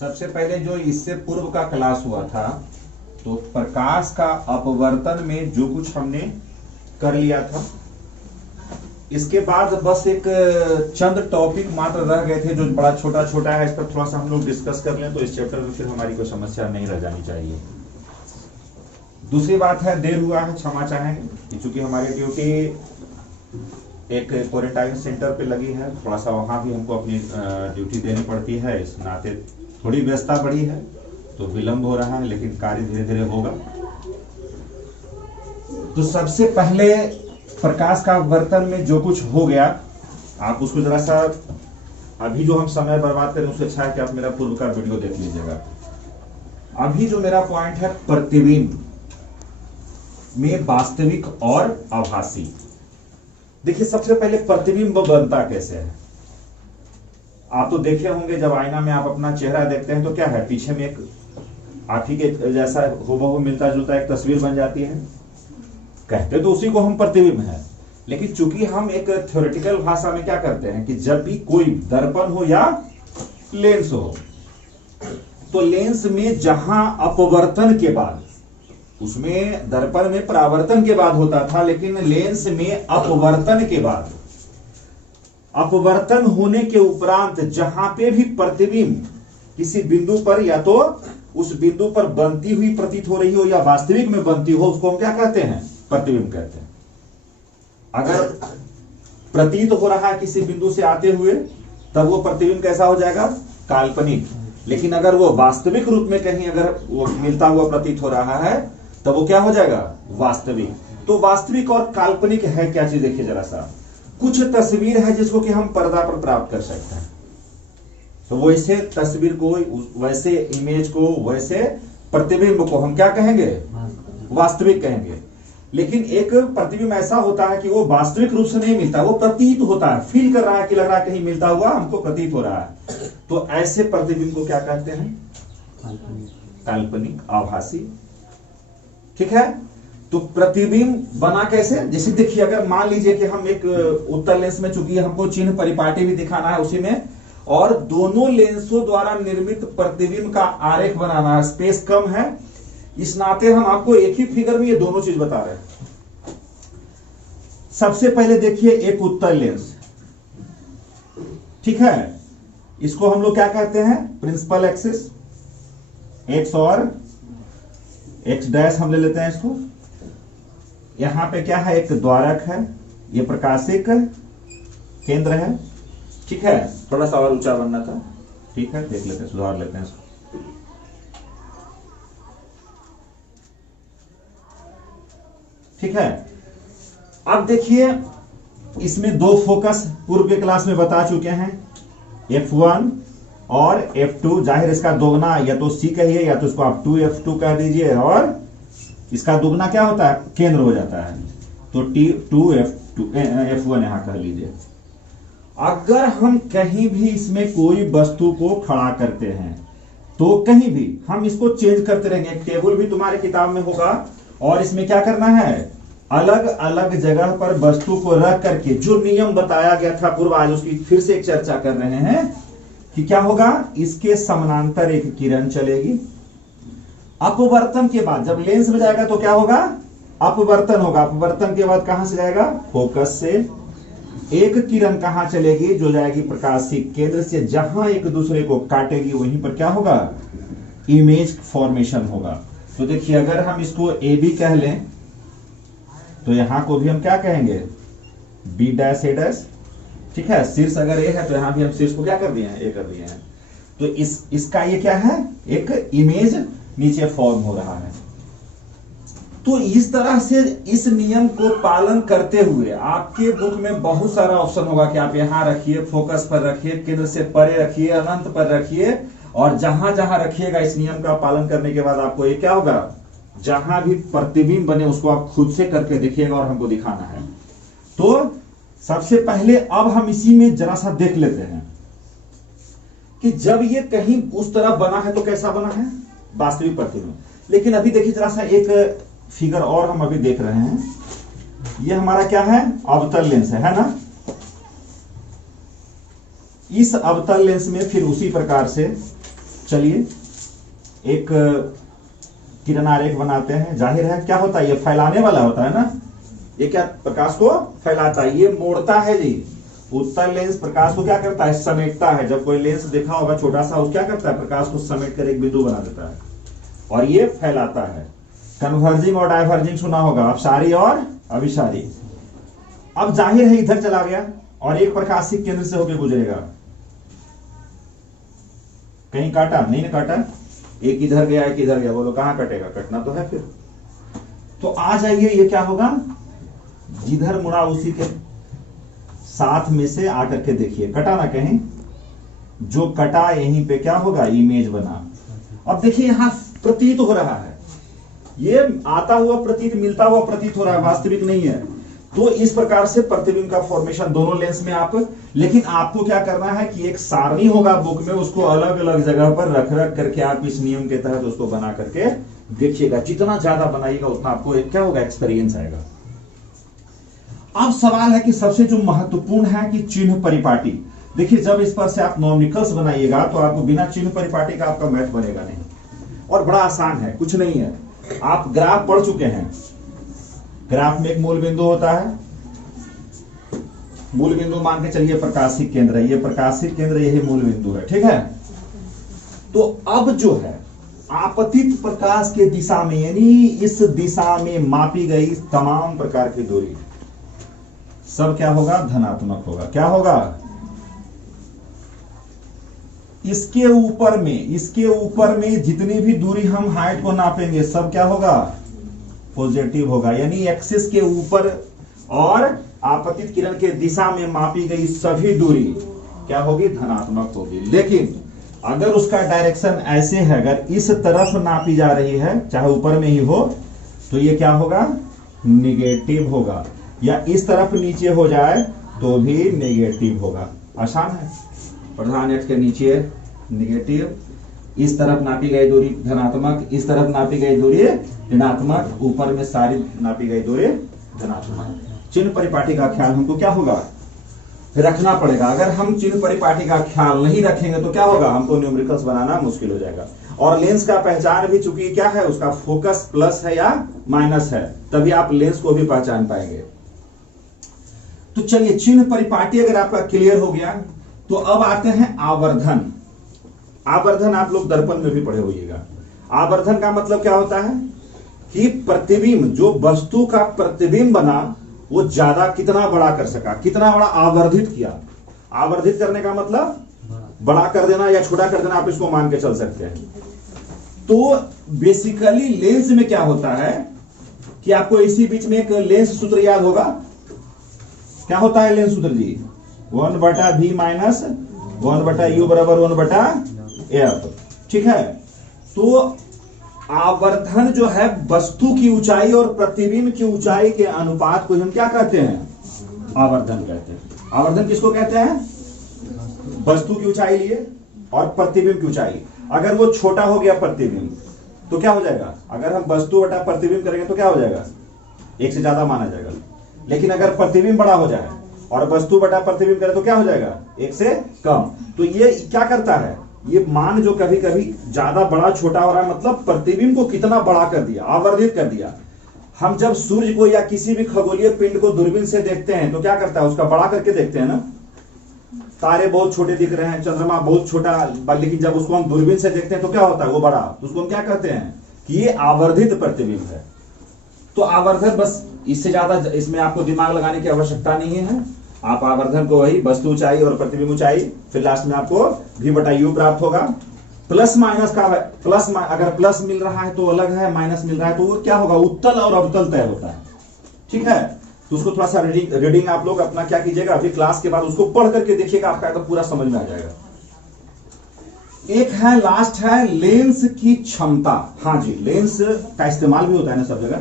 सबसे पहले जो इससे पूर्व का क्लास हुआ था, तो प्रकाश का अपवर्तन में जो कुछ हमने कर लिया था, इसके बाद बस एक चंद टॉपिक मात्र रह गए थे जो बड़ा छोटा छोटा है। इस पर थोड़ा सा हम लोग डिस्कस कर लें तो इस चैप्टर में फिर हमारी कोई समस्या नहीं रह जानी चाहिए। दूसरी बात है, देर हुआ है, क्षमा चाहेंगे क्योंकि हमारी ड्यूटी एक क्वारंटाइन सेंटर पे लगी है, थोड़ा सा वहां भी हमको अपनी ड्यूटी देनी पड़ती है। इस नाते थोड़ी व्यस्तता बढ़ी है तो विलंब हो रहा है, लेकिन कार्य धीरे धीरे होगा। तो सबसे पहले प्रकाश का अपवर्तन में जो कुछ हो गया, आप उसको जरा सा अभी जो हम समय बर्बाद करें उससे अच्छा है कि आप मेरा पूर्व का वीडियो देख लीजिएगा। अभी जो मेरा पॉइंट है प्रतिबिंब में वास्तविक और आभासी। देखिए, सबसे पहले प्रतिबिंब बनता कैसे है। आप तो देखे होंगे जब आईना में आप अपना चेहरा देखते हैं तो क्या है, पीछे में एक आप ही के जैसा हूबहू मिलता जुलता एक तस्वीर बन जाती है। कहते तो उसी को हम प्रतिबिंब है, लेकिन चूंकि हम एक थ्योरेटिकल भाषा में क्या करते हैं कि जब भी कोई दर्पण हो या लेंस हो, तो लेंस में जहां अपवर्तन के बाद, उसमें दर्पण में परावर्तन के बाद होता था, लेकिन लेंस में अपवर्तन के बाद, अपवर्तन होने के उपरांत जहां पे भी प्रतिबिंब किसी बिंदु पर या तो उस बिंदु पर बनती हुई प्रतीत हो रही हो या वास्तविक में बनती हो, उसको हम क्या कहते हैं, प्रतिबिंब कहते हैं। अगर प्रतीत हो रहा है किसी बिंदु से आते हुए, तब वो प्रतिबिंब कैसा हो जाएगा, काल्पनिक। लेकिन अगर वो वास्तविक रूप में कहीं अगर वो मिलता हुआ प्रतीत हो रहा है, तब वो क्या हो जाएगा, वास्तविक। तो वास्तविक और काल्पनिक है क्या चीज, देखिए जरा सा। कुछ तस्वीर है जिसको कि हम पर्दा पर प्राप्त कर सकते हैं, तो वैसे तस्वीर को, वैसे इमेज को, वैसे प्रतिबिंब को हम क्या कहेंगे, वास्तविक कहेंगे। लेकिन एक प्रतिबिंब ऐसा होता है कि वो वास्तविक रूप से नहीं मिलता, वो प्रतीत होता है, फील कर रहा है कि लग रहा है कहीं मिलता हुआ हमको प्रतीत हो रहा है। तो ऐसे प्रतिबिंब को क्या कहते हैं, काल्पनिक, आभासी। ठीक है। तो प्रतिबिंब बना कैसे, जैसे देखिए, अगर मान लीजिए कि हम एक उत्तल लेंस में, चूंकि हमको चिन्ह परिपाटी भी दिखाना है उसी में, और दोनों लेंसों द्वारा निर्मित प्रतिबिंब का आरेख बनाना है, स्पेस कम है, इस नाते हम आपको एक ही फिगर में ये दोनों चीज बता रहे हैं। सबसे पहले देखिए एक उत्तल लेंस, ठीक है, इसको हम लोग क्या कहते हैं, प्रिंसिपल एक्सिस, एक्स और एक्स डैश हम ले लेते हैं इसको। यहां पे क्या है, एक द्वारक है, ये प्रकाशिक केंद्र है। ठीक है, थोड़ा सा और ऊंचा बनना था, ठीक है, देख लेते हैं, सुधार लेते हैं इसको। ठीक है। अब देखिए, इसमें दो फोकस पूर्व के क्लास में बता चुके हैं, F1 और F2। जाहिर इसका दोगुना या तो C कहिए या तो इसको आप 2F2 कह दीजिए, और इसका दुगना क्या होता है, केंद्र हो जाता है, तो F1 यहां कह लीजिए। अगर हम कहीं भी इसमें कोई वस्तु को खड़ा करते हैं तो कहीं भी हम इसको चेंज करते रहेंगे। एक टेबल भी तुम्हारे किताब में होगा, और इसमें क्या करना है, अलग अलग जगह पर वस्तु को रख करके जो नियम बताया गया था पूर्व, आज उसकी फिर से एक चर्चा कर रहे हैं कि क्या होगा, इसके समानांतर एक किरण चलेगी। अपवर्तन के बाद जब लेंस में जाएगा तो क्या होगा, अपवर्तन होगा। अपवर्तन के बाद कहां से जाएगा, फोकस से एक किरण कहां चलेगी, जो जाएगी प्रकाशिक केंद्र से, जहां एक दूसरे को काटेगी वहीं पर क्या होगा, इमेज फॉर्मेशन होगा। तो देखिए, अगर हम इसको ए बी कह लें तो यहां को भी हम क्या कहेंगे, बी डैश ए डैश। ठीक है, शीर्ष अगर ए है तो यहां भी हम शीर्ष को क्या कर दिए हैं, ए कर दिए हैं। तो इसका ये क्या है, एक इमेज नीचे फॉर्म हो रहा है। तो इस तरह से इस नियम को पालन करते हुए आपके बुक में बहुत सारा ऑप्शन होगा कि आप यहां रखिए, फोकस पर रखिए, केंद्र से परे रखिए, अनंत पर रखिए, और जहां जहां रखिएगा इस नियम का पालन करने के बाद आपको ये क्या होगा, जहां भी प्रतिबिंब बने उसको आप खुद से करके देखिएगा और हमको दिखाना है। तो सबसे पहले अब हम इसी में जरा सा देख लेते हैं कि जब ये कहीं उस तरह बना है तो कैसा बना है, वास्तविक प्रतिबिंब। लेकिन अभी देखिए जरा सा एक फिगर और हम अभी देख रहे हैं, ये हमारा क्या है, अवतल लेंस है ना। इस अवतल लेंस में फिर उसी प्रकार से चलिए एक किरण आरेख बनाते हैं। जाहिर है क्या होता है, ये फैलाने वाला होता है ना, ये क्या प्रकाश को फैलाता है, ये मोड़ता है जी। उत्तल लेंस प्रकाश को क्या करता है, समेटता है। जब कोई लेंस देखा होगा छोटा सा, वो क्या करता है, प्रकाश को समेट कर एक बिंदु बना देता है और ये फैलाता है। कन्वर्जिंग और डाइवर्जिंग सुना होगा, अपसारी और अभिसारी। अब जाहिर है इधर चला गया और एक प्रकाशिक केंद्र से होकर गुजरेगा। कहीं काटा नहीं ना, काटा, एक इधर गया एक इधर गया, बोलो कहां कटेगा, कटना तो है फिर। तो आ जाइए, ये क्या होगा, जिधर मुड़ा उसी के साथ में से आकर के देखिए, कटा ना कहीं, जो कटा यहीं पे क्या होगा, इमेज बना। अब देखिए यहां प्रतीत हो रहा है, ये आता हुआ प्रतीत, मिलता हुआ प्रतीत हो रहा है, वास्तविक नहीं है। तो इस प्रकार से प्रतिबिंब का फॉर्मेशन दोनों लेंस में आप, लेकिन आपको क्या करना है कि एक सारणी होगा बुक में, उसको अलग अलग जगह पर रख रख करके आप इस नियम के तहत उसको बना करके देखिएगा। जितना ज्यादा बनाइएगा उतना आपको क्या होगा, एक्सपीरियंस आएगा। अब सवाल है कि सबसे जो महत्वपूर्ण है कि चिन्ह परिपाटी। देखिए जब इस पर से आप नॉमिकल्स बनाइएगा तो आपको बिना चिन्ह परिपाटी का आपका मैथ बनेगा नहीं, और बड़ा आसान है, कुछ नहीं है। आप ग्राफ पढ़ चुके हैं, ग्राफ में एक मूल बिंदु होता है, मूल बिंदु मान के चलिए प्रकाशिक केंद्र है, ये प्रकाशिक केंद्र यही मूल बिंदु है, ठीक है। तो अब जो है आपतित प्रकाश के दिशा में, यानी इस दिशा में मापी गई तमाम प्रकार की दूरी सब क्या होगा, धनात्मक होगा। क्या होगा, इसके ऊपर में जितनी भी दूरी हम हाइट को नापेंगे सब क्या होगा, पॉजिटिव होगा। यानी एक्सिस के ऊपर और आपतित किरण के दिशा में मापी गई सभी दूरी क्या होगी, धनात्मक होगी। लेकिन अगर उसका डायरेक्शन ऐसे है, अगर इस तरफ नापी जा रही है, चाहे ऊपर में ही हो, तो ये क्या होगा, निगेटिव होगा। या इस तरफ नीचे हो जाए तो भी नेगेटिव होगा। आसान है, प्रधान अक्ष के नीचे नेगेटिव, इस तरफ नापी गई दूरी धनात्मक, इस तरफ नापी गई दूरी ऋणात्मक, ऊपर में सारी नापी गई दूरी धनात्मक। चिन्ह परिपाटी का ख्याल हमको क्या होगा, रखना पड़ेगा। अगर हम चिन्ह परिपाटी का ख्याल नहीं रखेंगे तो क्या होगा, हमको न्यूमेरिकल्स बनाना मुश्किल हो जाएगा। और लेंस का पहचान भी चूंकि क्या है, उसका फोकस प्लस है या माइनस है, तभी आप लेंस को भी पहचान पाएंगे। तो चलिए चिन्ह परिपाटी अगर आपका क्लियर हो गया तो अब आते हैं आवर्धन। आवर्धन आप लोग दर्पण में भी पढ़े होइएगा। आवर्धन का मतलब क्या होता है कि प्रतिबिंब, जो वस्तु का प्रतिबिंब बना वो ज्यादा कितना बड़ा कर सका, कितना बड़ा आवर्धित किया। आवर्धित करने का मतलब बड़ा कर देना या छोटा कर देना, आप इसको मान के चल सकते हैं। तो बेसिकली लेंस में क्या होता है कि आपको इसी बीच में एक लेंस सूत्र याद होगा। क्या होता है लेंस सूत्र जी, 1/v माइनस 1/u बराबर 1/f, ठीक है। तो आवर्धन जो है वस्तु की ऊंचाई और प्रतिबिंब की ऊंचाई के अनुपात को हम क्या कहते हैं, आवर्धन कहते हैं। आवर्धन किसको कहते हैं, वस्तु की ऊंचाई लिए और प्रतिबिंब की ऊंचाई। अगर वो छोटा हो गया प्रतिबिंब तो क्या हो जाएगा, अगर हम वस्तु बटा प्रतिबिंब करेंगे तो क्या हो जाएगा, एक से ज्यादा माना जाएगा। लेकिन अगर प्रतिबिंब बड़ा हो जाए और वस्तु बटा प्रतिबिंब करे तो क्या हो जाएगा, एक से कम। तो ये क्या करता है, ये मान जो कभी कभी ज्यादा बड़ा छोटा हो रहा है, मतलब प्रतिबिंब को कितना बड़ा कर दिया, आवर्धित कर दिया। हम जब सूर्य को या किसी भी खगोलीय पिंड को दूरबीन से देखते हैं तो क्या करता है, उसका बड़ा करके देखते हैं ना। तारे बहुत छोटे दिख रहे हैं, चंद्रमा बहुत छोटा, लेकिन जब उसको हम दूरबीन से देखते हैं तो क्या होता है, वो बड़ा। तो उसको हम क्या कहते हैं कि ये आवर्धित प्रतिबिंब है। तो आवर्धन बस, इससे ज्यादा इसमें आपको दिमाग लगाने की आवश्यकता नहीं है। आप आवर्धन को वही वस्तु ऊंचाई और प्रतिबिंब ऊंचाई, फिर लास्ट में आपको v/u प्राप्त होगा। प्लस माइनस का प्लस, अगर प्लस मिल रहा है तो अलग है, माइनस मिल रहा है तो वो क्या होगा, उत्तल और अवतल तय होता है, ठीक है। तो उसको थोड़ा सा रीडिंग आप लोग अपना क्या कीजिएगा, अभी क्लास के बाद उसको पढ़ करके देखिएगा, आपका तो पूरा समझ में आ जाएगा। एक है लास्ट है लेंस की क्षमता। हाँ जी, लेंस का इस्तेमाल भी होता है ना सब जगह।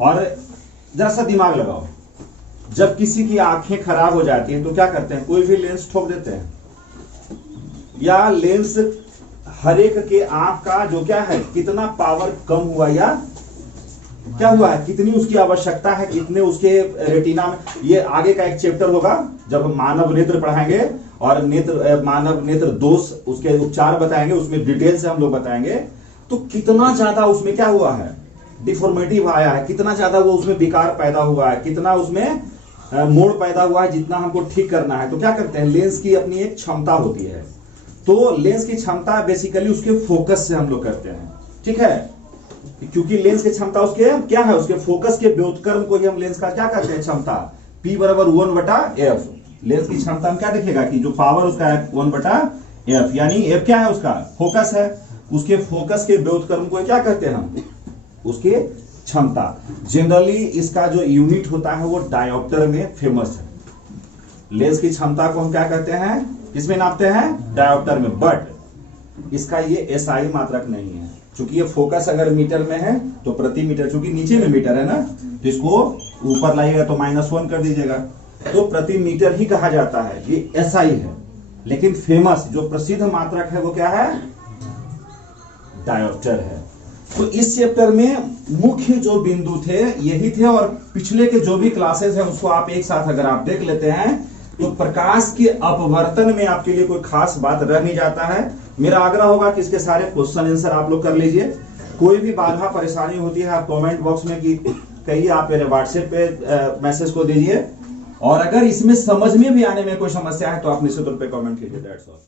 और जरा सा दिमाग लगाओ, जब किसी की आंखें खराब हो जाती हैं तो क्या करते हैं, कोई भी लेंस ठोक देते हैं, या लेंस हर एक के आंख का जो क्या है, कितना पावर कम हुआ या क्या हुआ है, कितनी उसकी आवश्यकता है, कितने उसके रेटिना में। ये आगे का एक चैप्टर होगा जब मानव नेत्र पढ़ाएंगे और मानव नेत्र दोष उसके उपचार बताएंगे, उसमें डिटेल से हम लोग बताएंगे। तो कितना ज्यादा उसमें क्या हुआ है, डिफॉर्मेटिव आया है, कितना ज्यादा वो उसमें विकार पैदा हुआ है, कितना उसमें मोड़ पैदा हुआ है, जितना हमको ठीक करना है। तो क्या करते हैं, लेंस की अपनी एक क्षमता होती है, तो लेंस की क्षमता बेसिकली उसके फोकस से हम लोग करते हैं, ठीक है। क्योंकि लेंस की क्षमता उसके क्या है, उसके फोकस के व्युत्क्रम को ही हम लेंस का क्या करते हैं, क्षमता, P बराबर 1/f। लेंस की क्षमता में क्या दिखेगा कि जो पावर उसका है 1/f, यानी f क्या है, उसका फोकस है, उसके फोकस के व्युत्क्रम को क्या कहते हैं हम, उसके क्षमता। जनरली इसका जो यूनिट होता है वो डायोप्टर में फेमस है। लेंस की क्षमता को हम क्या कहते हैं, किसमें नापते हैं, डायोप्टर में। बट इसका ये SI मात्रक नहीं है, क्योंकि ये फोकस अगर मीटर में है तो प्रति मीटर, चूंकि नीचे में मीटर है ना, तो इसको ऊपर लाइएगा तो -1 कर दीजिएगा, तो प्रति मीटर ही कहा जाता है, ये SI है। लेकिन फेमस जो प्रसिद्ध मात्रक है वो क्या है, डायोप्टर है। तो इस चैप्टर में मुख्य जो बिंदु थे यही थे, और पिछले के जो भी क्लासेस हैं उसको आप एक साथ अगर आप देख लेते हैं तो प्रकाश के अपवर्तन में आपके लिए कोई खास बात रह नहीं जाता है। मेरा आग्रह होगा कि इसके सारे क्वेश्चन आंसर आप लोग कर लीजिए। कोई भी बाधा परेशानी होती है आप कमेंट बॉक्स में की कहिए, आप मेरे व्हाट्सएप पे मैसेज को दीजिए, और अगर इसमें समझ में भी आने में कोई समस्या है तो आप निश्चित रूप से कमेंट कीजिए। That's all.